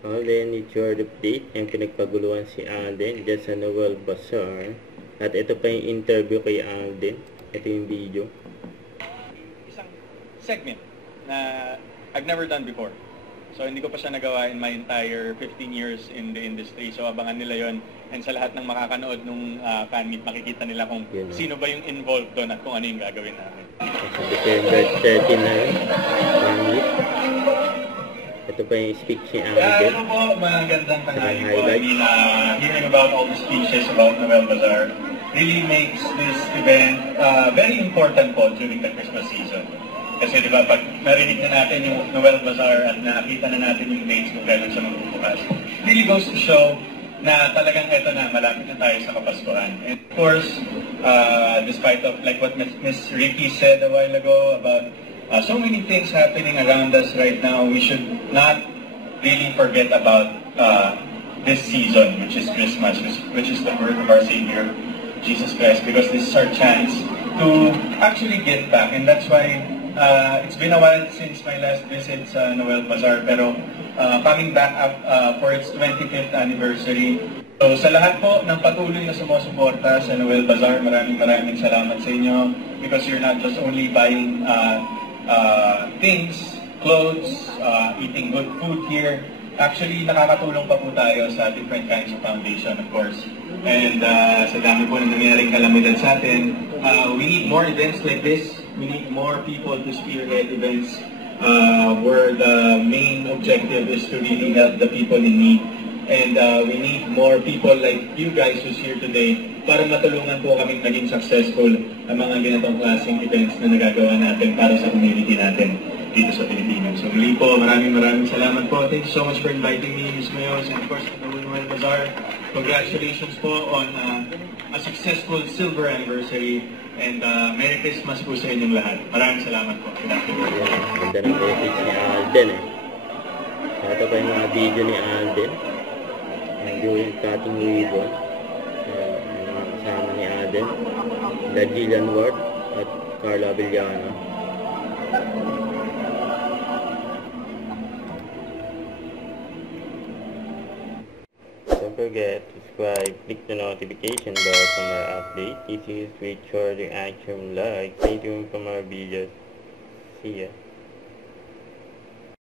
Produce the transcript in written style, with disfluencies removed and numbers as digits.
Alden, it's your update. Yung pinagpaguluhan si Alden dyan sa Noel Bazaar. At ito pa yung interview kay Alden. Ito yung video. Isang segment na I've never done before. So hindi ko pa siya nagawa in my entire 15 years in the industry. So abangan nila yon. And sa lahat ng makakanood nung fan meet, makikita nila kung sino ba yung involved doon at kung ano yung gagawin namin. So December 13 na yun. Fan meet. Ito pa yung speech ni Alden. Ano po, magandang tanghali po. I mean, hearing about all the speeches about Noel Bazaar really makes this event very important po during the Christmas season. Kasi di ba, pag narinig na natin yung Noel Bazaar at nakita na natin yung dates kung kailan siya magbubukas, really goes to show na talagang eto na, malapit na tayo sa Kapaskuhan. And of course, despite of like what Ms. Ricky said a while ago about so many things happening around us right now, we should not really forget about this season, which is Christmas, which is the birth of our Savior, Jesus Christ, because this is our chance to actually get back. And that's why it's been a while since my last visit sa Noel Bazaar, pero coming back up for its 25th anniversary. So sa lahat po ng patuloy na sumusuporta sa Noel Bazaar, maraming salamat sa inyo, because you're not just only buying things, clothes, eating good food here. Actually, nakakatulong pa po tayo sa different kinds of foundation, of course. And sa dami po na nangyaring kalamidad sa atin, we need more events like this. We need more people to spearhead events where the main objective is to really help the people in need. And we need more people like you guys who's here today para matulungan po kaming maging successful ang mga ganitong klaseng events na nagagawa natin para sa community natin dito sa Pilipinas. So muli po, maraming salamat po. Thank you so much for inviting me, Ms. Mayos, and of course, the Noel Bazaar. Congratulations po on a successful silver anniversary, and Merry Christmas po sa inyong lahat. Maraming salamat po. Good afternoon. Ganda ng message ni Alden eh. Ito pa yung mga video ni Alden. Yung cutting ribbon. Yung kasama ni Alden. Gillian Ward at Carla Villano. Don't forget to subscribe, click the notification bell for more updates. This is with your reaction like. Stay tuned for more videos. See ya.